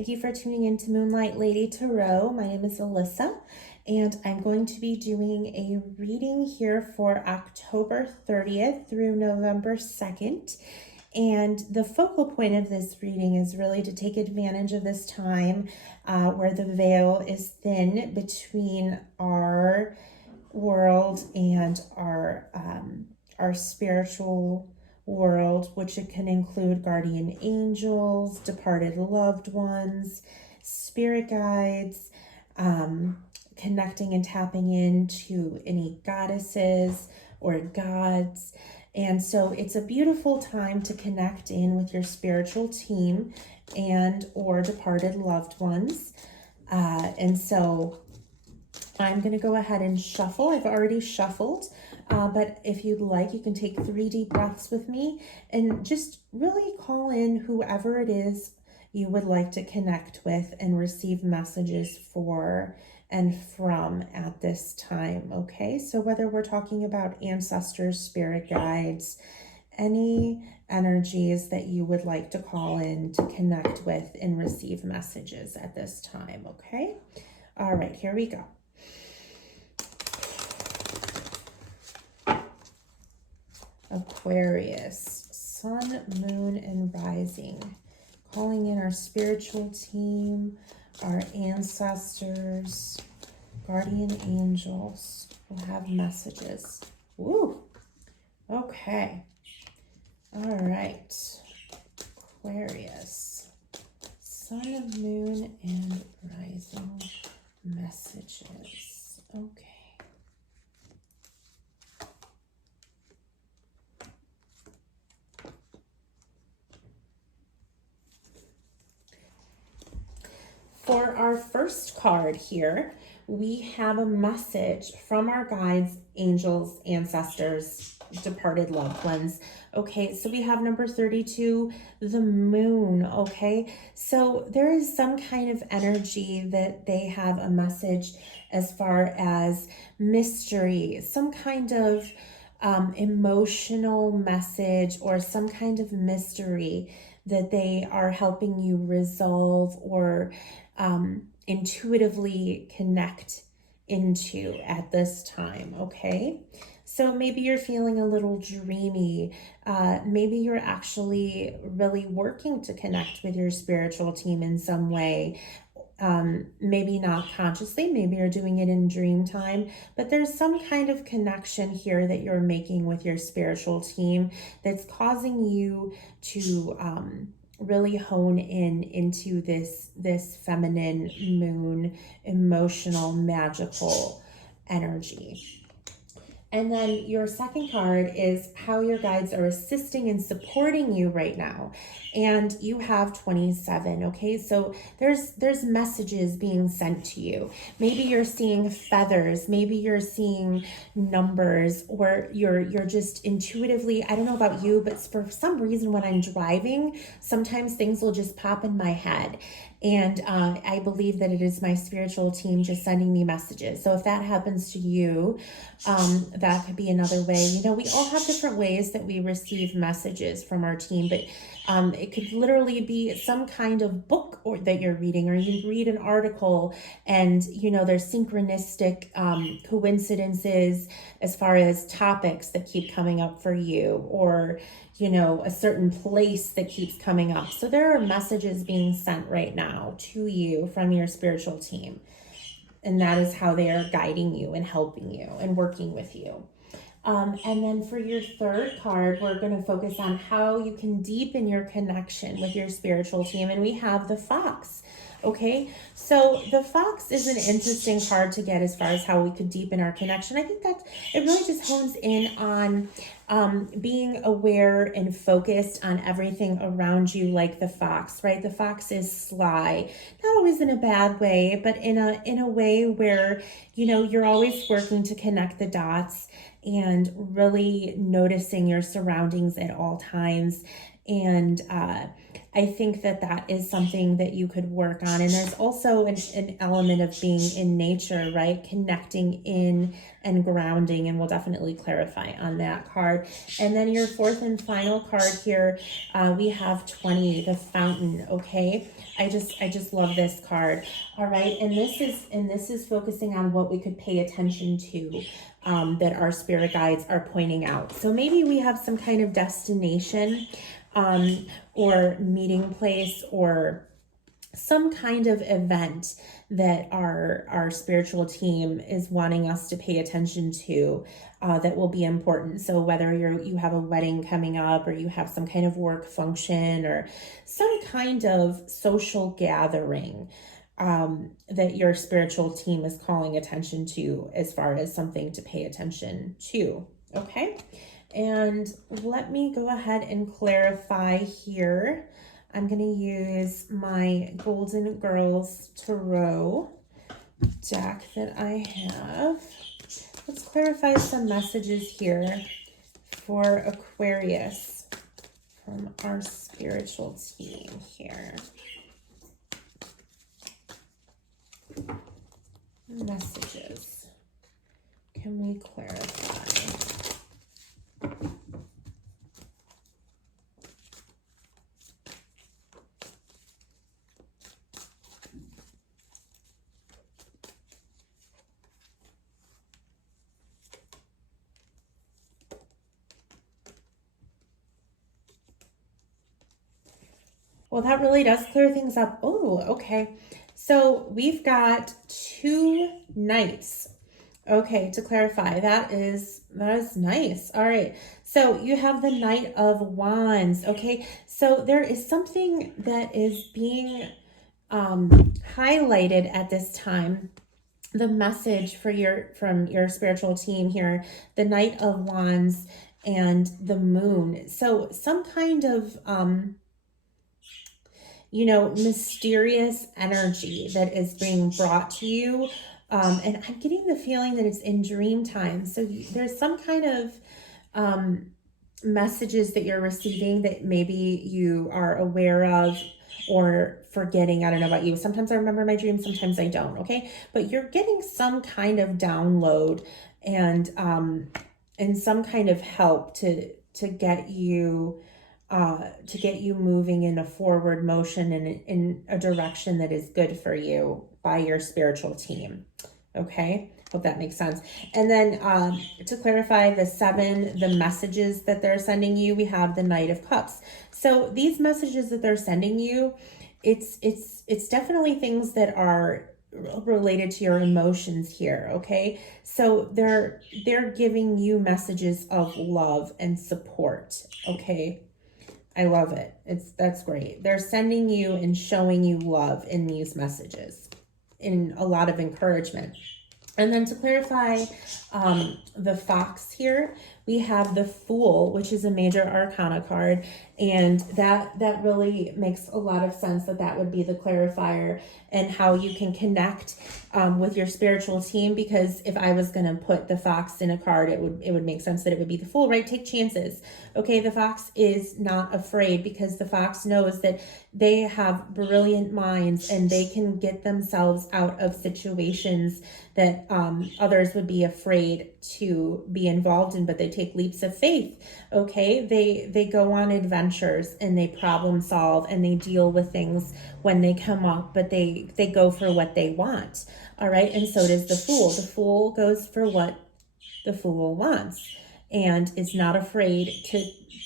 Thank you for tuning in to Moonlight Lady Tarot. My name is Alyssa, and I'm going to be doing a reading here for October 30th through November 2nd. And the focal point of this reading is really to take advantage of this time where the veil is thin between our world and our spiritual world, which it can include guardian angels, departed loved ones, spirit guides, connecting and tapping into any goddesses or gods. And so it's a beautiful time to connect in with your spiritual team and or departed loved ones. And so I'm going to go ahead and shuffle. I've already shuffled, but if you'd like, you can take 3 deep breaths with me and just really call in whoever it is you would like to connect with and receive messages for and from at this time, okay? So whether we're talking about ancestors, spirit guides, any energies that you would like to call in to connect with and receive messages at this time, okay? All right, here we go. Aquarius, sun, moon, and rising. Calling in our spiritual team, our ancestors, guardian angels will have messages. Woo! Okay. All right. Aquarius, sun, moon, and rising messages. Okay. For our first card here, we have a message from our guides, angels, ancestors, departed loved ones. Okay, so we have number 32, the moon. Okay, so there is some kind of energy that they have a message as far as mystery, some kind of emotional message or some kind of mystery that they are helping you resolve or intuitively connect into at this time, okay? So maybe you're feeling a little dreamy. Maybe you're actually really working to connect with your spiritual team in some way. Maybe not consciously, maybe you're doing it in dream time, but there's some kind of connection here that you're making with your spiritual team that's causing you to really hone in into this feminine moon, emotional, magical energy. And then your second card is how your guides are assisting and supporting you right now. And you have 27, okay? So there's messages being sent to you. Maybe you're seeing feathers, maybe you're seeing numbers, or you're just intuitively, I don't know about you, but for some reason when I'm driving, sometimes things will just pop in my head. And I believe that it is my spiritual team just sending me messages. So if that happens to you, that could be another way. You know, we all have different ways that we receive messages from our team, but it could literally be some kind of book or that you're reading, or you read an article and, you know, there's synchronistic coincidences as far as topics that keep coming up for you, or you know, a certain place that keeps coming up. So there are messages being sent right now to you from your spiritual team. And that is how they are guiding you and helping you and working with you. And then for your third card, we're going to focus on how you can deepen your connection with your spiritual team. And we have the Fox. Okay, so the Fox is an interesting card to get as far as how we could deepen our connection. I think that it really just hones in on being aware and focused on everything around you, like the fox, right? The fox is sly, not always in a bad way, but in a way where, you know, you're always working to connect the dots and really noticing your surroundings at all times, and I think that that is something that you could work on. And there's also an element of being in nature, right? Connecting in and grounding. And we'll definitely clarify on that card. And then your fourth and final card here, we have 20, the fountain. Okay. I just love this card. All right. And this is focusing on what we could pay attention to. That our spirit guides are pointing out. So maybe we have some kind of destination or meeting place or some kind of event that our spiritual team is wanting us to pay attention to that will be important. So whether you have a wedding coming up or you have some kind of work function or some kind of social gathering that your spiritual team is calling attention to as far as something to pay attention to. Okay. And let me go ahead and clarify here. I'm going to use my Golden Girls Tarot deck that I have. Let's clarify some messages here for Aquarius from our spiritual team here. Messages. Can we clarify? Well, that really does clear things up. Oh, okay. So we've got 2 knights. Okay, to clarify, that is nice. All right. So you have the Knight of Wands. Okay. So there is something that is being highlighted at this time. The message for from your spiritual team here, the Knight of Wands and the Moon. So some kind of mysterious energy that is being brought to you. And I'm getting the feeling that it's in dream time. So there's some kind of messages that you're receiving that maybe you are aware of or forgetting. I don't know about you. Sometimes I remember my dreams, sometimes I don't. Okay. But you're getting some kind of download and some kind of help to get you moving in a forward motion and in a direction that is good for you by your spiritual team. Okay, hope that makes sense. And then to clarify the 7, the messages that they're sending you, we have the Knight of Cups. So these messages that they're sending you, it's definitely things that are related to your emotions here. Okay, so they're giving you messages of love and support. Okay, I love it. That's great. They're sending you and showing you love in these messages, in a lot of encouragement. And then to clarify the Fox here, we have the Fool, which is a major arcana card. And that really makes a lot of sense that would be the clarifier and how you can connect with your spiritual team. Because if I was going to put the Fox in a card, it would make sense that it would be the Fool, right? Take chances. Okay, the Fox is not afraid because the Fox knows that they have brilliant minds and they can get themselves out of situations that others would be afraid to be involved in, but they take leaps of faith. Okay, they go on adventures and they problem solve and they deal with things when they come up, but they go for what they want. All right, and so does the Fool. The Fool goes for what the Fool wants and is not afraid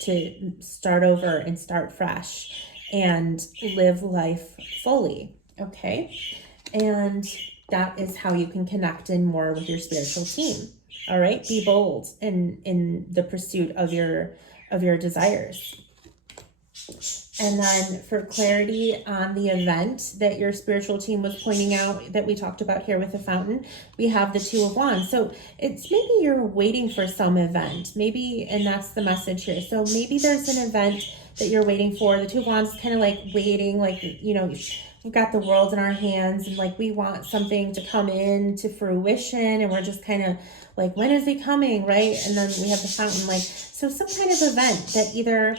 to start over and start fresh and live life fully. Okay, and that is how you can connect in more with your spiritual team. All right, be bold in the pursuit of your desires. And then for clarity on the event that your spiritual team was pointing out that we talked about here with the fountain, we have the 2 of Wands. So it's maybe you're waiting for some event, maybe, and that's the message here. So maybe there's an event that you're waiting for. The 2 of Wands is kind of like waiting, like, we've got the world in our hands and like we want something to come in to fruition and we're just kind of like, when is it coming, right? And then we have the fountain, like, so some kind of event that either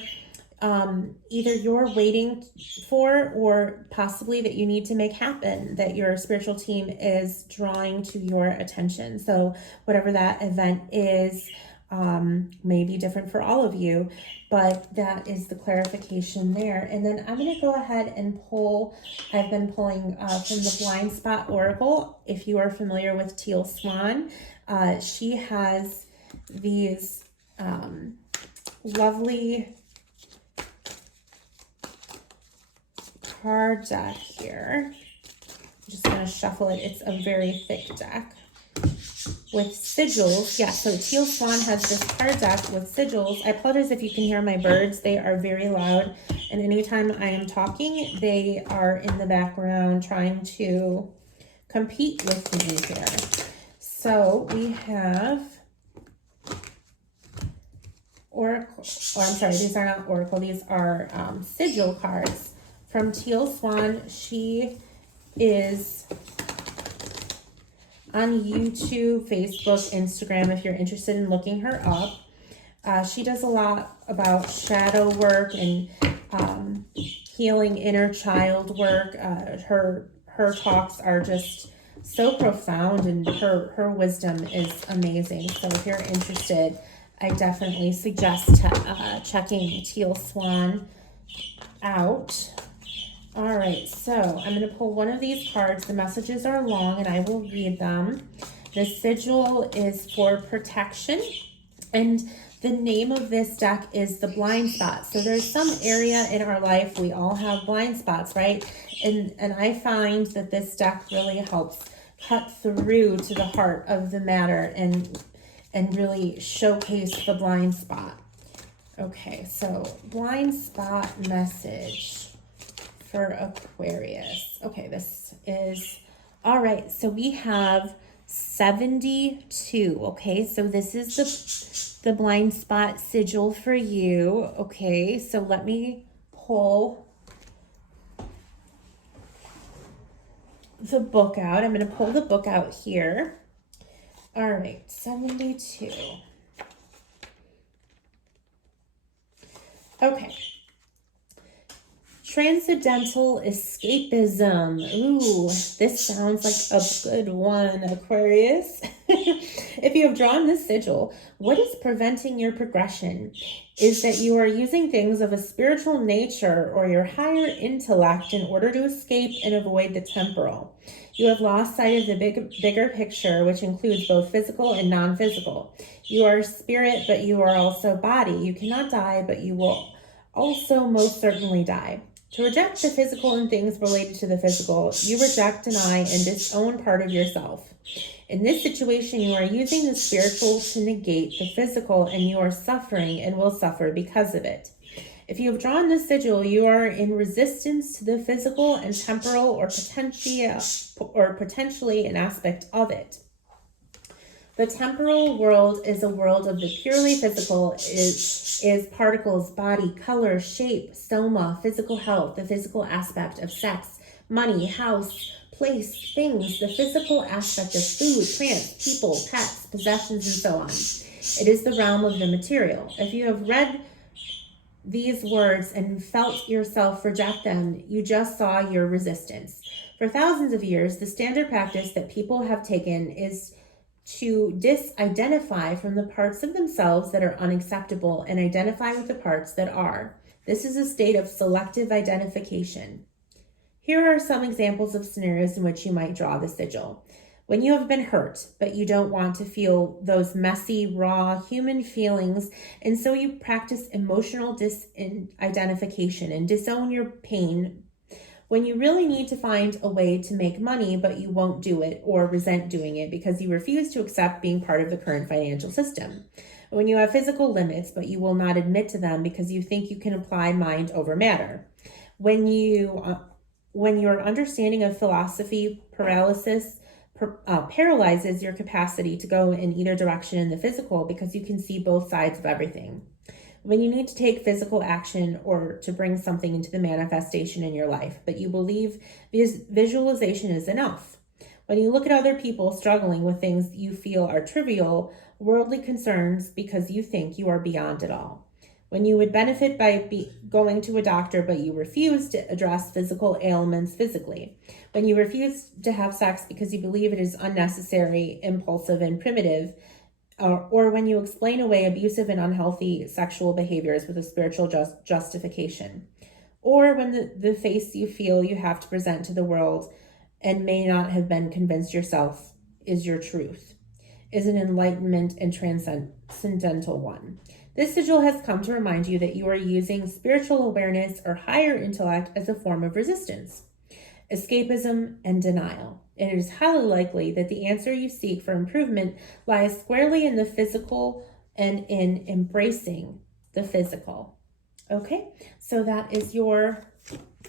either you're waiting for or possibly that you need to make happen, that your spiritual team is drawing to your attention. So whatever that event is, may be different for all of you, but that is the clarification there. And then I'm going to go ahead and pull, I've been pulling from the Blind Spot Oracle. If you are familiar with Teal Swan, she has these lovely card deck here. I'm just going to shuffle it. It's a very thick deck with sigils. Yeah, so Teal Swan has this card deck with sigils. I apologize if you can hear my birds. They are very loud, and anytime I am talking, they are in the background trying to compete with me here. So we have Oracle, oh, I'm sorry, these are not Oracle, these are sigil cards from Teal Swan. She is on YouTube, Facebook, Instagram, if you're interested in looking her up. She does a lot about shadow work and healing inner child work. Her talks are just so profound, and her wisdom is amazing. So if you're interested, I definitely suggest checking Teal Swan out. All right, so I'm going to pull one of these cards. The messages are long, and I will read them. The sigil is for protection, and the name of this deck is the blind spot. So there's some area in our life, we all have blind spots, right? And I find that this deck really helps cut through to the heart of the matter and really showcase the blind spot. Okay, so blind spot message for Aquarius. Okay, this is, all right, so we have 72. Okay, so this is the blind spot sigil for you. Okay, so let me pull the book out. I'm going to pull the book out here. All right, 72. Okay. Transcendental escapism. Ooh, this sounds like a good one, Aquarius. If you have drawn this sigil, what is preventing your progression? Is that you are using things of a spiritual nature or your higher intellect in order to escape and avoid the temporal. You have lost sight of the bigger picture, which includes both physical and non-physical. You are spirit, but you are also body. You cannot die, but you will also most certainly die. To reject the physical and things related to the physical, you reject, deny, and disown part of yourself. In this situation, you are using the spiritual to negate the physical, and you are suffering and will suffer because of it. If you have drawn this sigil, you are in resistance to the physical and temporal or potentially an aspect of it. The temporal world is a world of the purely physical, is particles, body, color, shape, soma, physical health, the physical aspect of sex, money, house, place, things, the physical aspect of food, plants, people, pets, possessions, and so on. It is the realm of the material. If you have read these words and felt yourself reject them, you just saw your resistance. For thousands of years, the standard practice that people have taken is to disidentify from the parts of themselves that are unacceptable and identify with the parts that are. This is a state of selective identification. Here are some examples of scenarios in which you might draw the sigil. When you have been hurt, but you don't want to feel those messy, raw human feelings, and so you practice emotional disidentification and disown your pain. When you really need to find a way to make money, but you won't do it or resent doing it because you refuse to accept being part of the current financial system. When you have physical limits, but you will not admit to them because you think you can apply mind over matter. When your understanding of philosophy paralyzes your capacity to go in either direction in the physical because you can see both sides of everything. When you need to take physical action or to bring something into the manifestation in your life, but you believe visualization is enough. When you look at other people struggling with things you feel are trivial, worldly concerns because you think you are beyond it all. When you would benefit by going to a doctor, but you refuse to address physical ailments physically. When you refuse to have sex because you believe it is unnecessary, impulsive, and primitive. Or when you explain away abusive and unhealthy sexual behaviors with a spiritual justification. Or when the face you feel you have to present to the world and may not have been convinced yourself is your truth, is an enlightenment and transcendental one. This sigil has come to remind you that you are using spiritual awareness or higher intellect as a form of resistance, escapism, and denial. It is highly likely that the answer you seek for improvement lies squarely in the physical and in embracing the physical. Okay, so that is your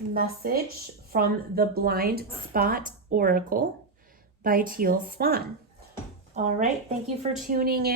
message from the Blind Spot Oracle by Teal Swan. All right, thank you for tuning in.